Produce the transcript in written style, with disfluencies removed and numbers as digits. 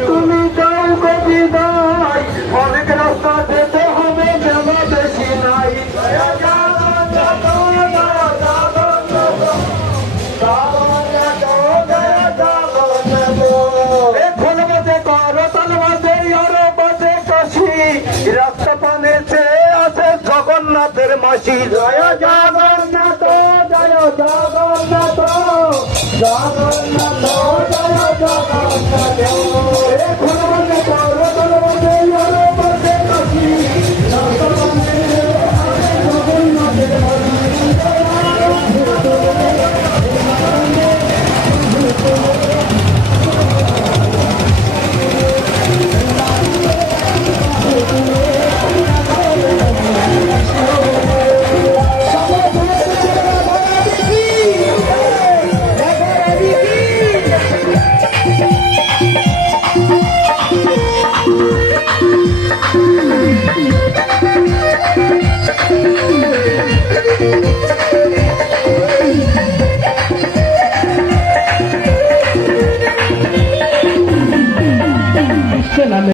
তুমি যাও গতি দাই অনেক রাস্তা যেতে হবে মেলা বেশি নাই রাস্তা পানে চেয়ে আছে জগন্নাথের মাসি জয় জগন্নাথ জয় জগন্নাথ জগন্নাথ জয় জগন্নাথ